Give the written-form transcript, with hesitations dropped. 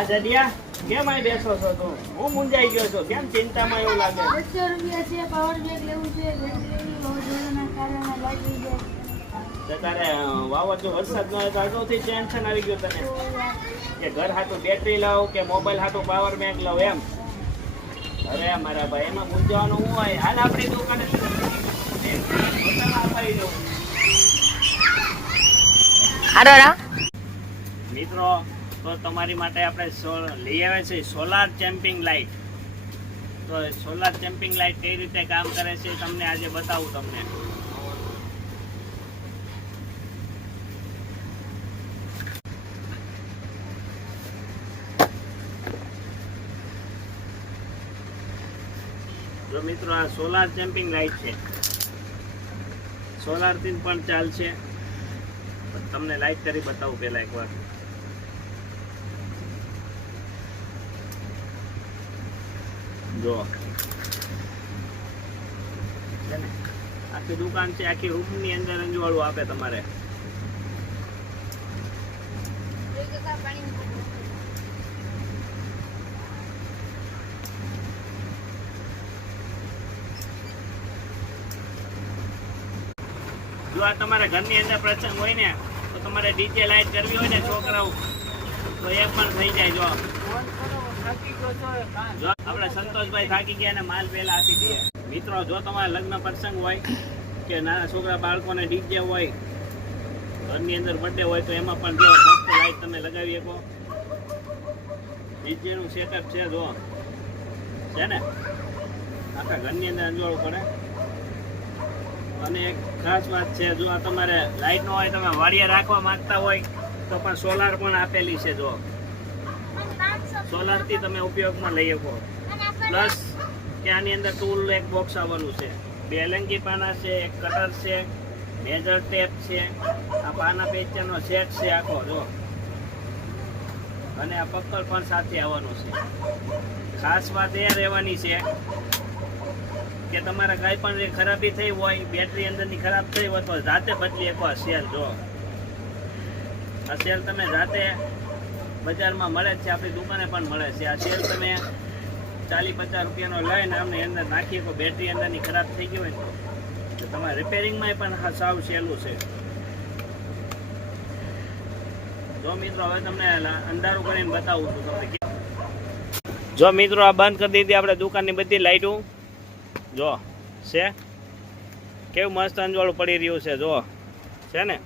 આ જડિયા કેમ અહીં બેસો છો તું? હું મુંજાઈ ગયો છું. કેમ ચિંતામાં એવું લાગે? 200 રૂપિયા છે, પાવર બેંક લેવું છે, બેટરી વાવાઝોડાના કારણે લાગી જાય. તો તારે વાવાઝોડું વરસાદ નો હોય તો અગાઉથી ટેન્શન આવી ગયું તને કે ઘર હાટું બેટરી લાવ કે મોબાઈલ હાટું પાવર બેંક લાવ એમ? અરે મારા ભાઈ એમાં મૂંઝવાનું શું હોય? હાલ આપણી દુકાને અપાવી દઉં. મિત્રો તો તમારી માટે આપણે લઈ આવે છે સોલાર ચેમ્પિંગ લાઇટ. તો સોલાર ચેમ્પિંગ લાઇટ કઈ રીતે કામ કરે છે તમને આજે બતાવું તમને. જો મિત્રો આ સોલાર ચેમ્પિંગ લાઇટ છે. સોલાર થી પણ ચાલશે. તમને લાઇટ કરી બતાવું પહેલા એકવાર. જો આખી દુકાન છે, આખી રૂમ ની અંદર અંજવાળું આપે તમારે. જો આ તમારા ઘરની અંદર પ્રસંગ હોય ને તો તમારે ડીજે લાઈટ કરવી હોય ને છોકરાઓ તો એ પણ થઈ જાય. જો આપણે સંતોષભાઈ થાકી ગયા ને માલ પહેલા આપી દઈએ. મિત્રો જો તમારા લગ્ન પ્રસંગ હોય કે નાના છોકરા બાળકોને ડીજે હોય, ઘરની અંદર બર્થડે હોય તો એમાં પણ જો મસ્ત લાઈટ તમે લગાવી શકો. ડીજે નું સેટઅપ છે જો છે ને, આખા ઘરની અંદર અંજવાળું પડે. અને એક ખાસ વાત છે, જો આ તમારે લાઈટ નો હોય, તમે વાડીએ રાખવા માંગતા હોય તો પણ સોલાર પણ આપેલી છે. જો સોલાર થી તમે ઉપયોગમાં લઈ શકો. પ્લસ કે આની અંદર ટૂલ એક બોક્સ આવવાનું છે, 2 એલંગી પાના છે, એક કટર છે, મેજર ટેપ છે, આ પાના પેચનો સેટ છે આખો જો, અને આ પક્કલ પણ સાથે આવવાનું છે. ખાસ વાત એ રહેવાની છે કે તમારે કઈ પણ ખરાબી થઈ હોય, બેટરી અંદરની ખરાબ થઈ હોય તો જાતે બદલી શકો. સેલ જો આ સેલ તમે જાતે બજારમાં મળે છે, આપણી દુકાને પણ મળે છે. આ સેલ તમે 40-50 રૂપિયાનો લઈને અમને અંદર નાખી શકો. બેટરી અંદરની ખરાબ થઈ ગઈ હોય તો તમારે રિપેરિંગમાં પણ સાવ સહેલું છે. જો મિત્રો હવે તમને અંધારું કરીને બતાવું છું તમને. જો મિત્રો આ બંધ કરી દીધી આપણે દુકાનની બધી લાઈટો. જો છે કેવું મસ્ત અંજવાળું પડી રહ્યું છે. જો છે ને